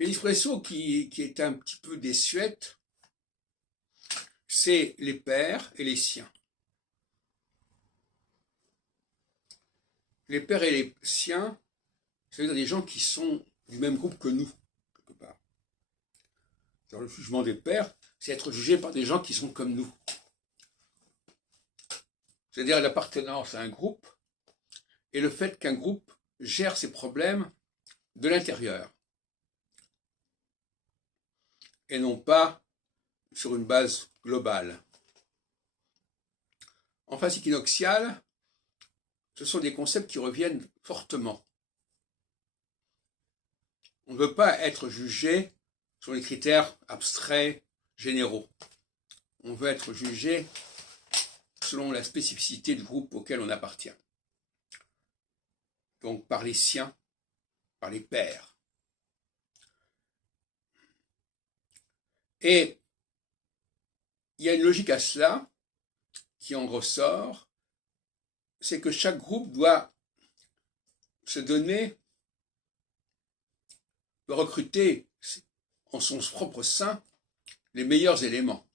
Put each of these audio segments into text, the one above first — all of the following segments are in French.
Une expression qui est un petit peu désuète, c'est les pairs et les siens. Les pairs et les siens, ça veut dire des gens qui sont du même groupe que nous, quelque part. Dans le jugement des pairs, c'est être jugé par des gens qui sont comme nous. C'est-à-dire l'appartenance à un groupe et le fait qu'un groupe gère ses problèmes de l'intérieur et non pas sur une base globale. En phase équinoxiale, ce sont des concepts qui reviennent fortement. On ne veut pas être jugé sur les critères abstraits, généraux. On veut être jugé selon la spécificité du groupe auquel on appartient. Donc par les siens, par les pairs. Et il y a une logique à cela qui en ressort, c'est que chaque groupe doit se donner, doit recruter en son propre sein les meilleurs éléments.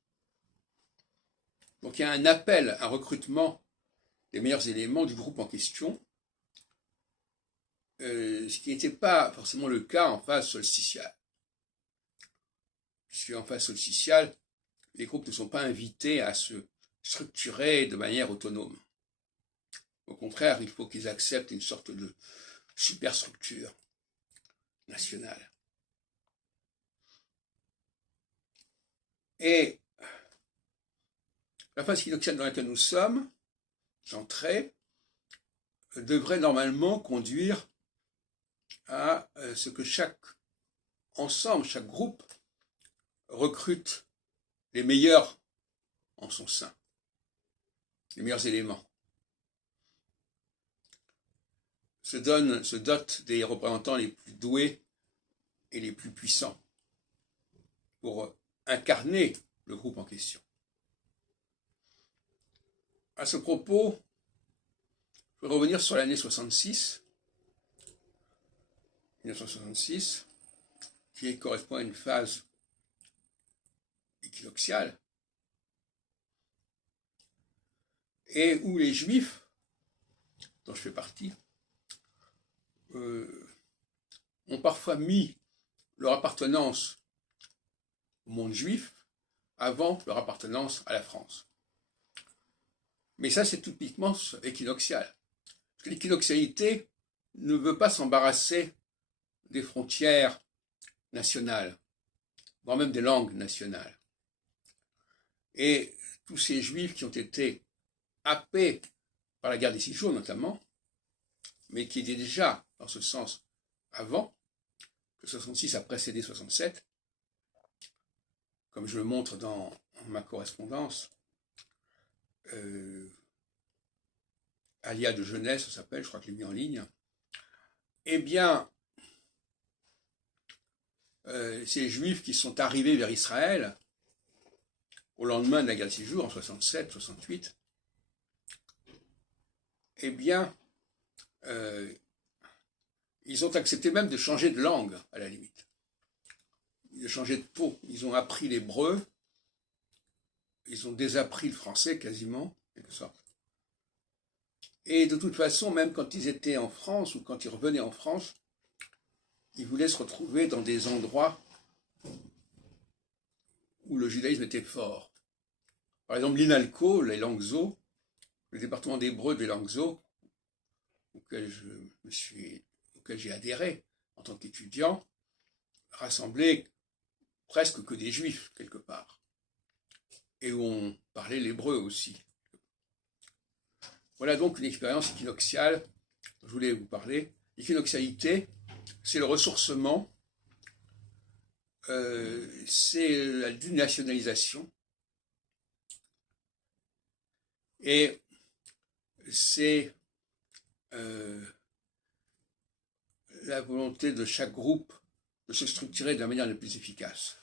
Donc il y a un appel, un recrutement des meilleurs éléments du groupe en question, ce qui n'était pas forcément le cas en phase solsticiale. Puisque en phase solsticiale, les groupes ne sont pas invités à se structurer de manière autonome. Au contraire, il faut qu'ils acceptent une sorte de superstructure nationale. Et la phase équinoxiale dans laquelle nous sommes, d'entrée, devrait normalement conduire à ce que chaque ensemble, chaque groupe recrute les meilleurs en son sein, les meilleurs éléments. Se dote des représentants les plus doués et les plus puissants pour incarner le groupe en question. À ce propos, je vais revenir sur l'année 1966, qui correspond à une phase équinoxiale, et où les Juifs, dont je fais partie, ont parfois mis leur appartenance au monde juif avant leur appartenance à la France. Mais ça, c'est typiquement équinoxial. Parce que l'équinoxialité ne veut pas s'embarrasser des frontières nationales, voire même des langues nationales. Et tous ces juifs qui ont été happés par la guerre des 6 jours notamment, mais qui étaient déjà dans ce sens avant, que 66 a précédé 67, comme je le montre dans ma correspondance, Alia de Jeunesse, ça s'appelle, je crois que je l'ai mis en ligne, eh bien, ces juifs qui sont arrivés vers Israël au lendemain de la guerre des 6 jours, en 67, 68, eh bien, ils ont accepté même de changer de langue, à la limite, de changer de peau. Ils ont appris l'hébreu, ils ont désappris le français quasiment, en quelque sorte. Et de toute façon, même quand ils étaient en France ou quand ils revenaient en France, ils voulaient se retrouver dans des endroits où le judaïsme était fort. Par exemple, l'INALCO, les Languedoc, le département d'hébreu des Languedoc, auquel j'ai adhéré en tant qu'étudiant, rassemblait presque que des juifs, quelque part, et où on parlait l'hébreu aussi. Voilà donc une expérience équinoxiale dont je voulais vous parler. L'équinoxialité, c'est le ressourcement, c'est la dénationalisation, et c'est la volonté de chaque groupe de se structurer de la manière la plus efficace.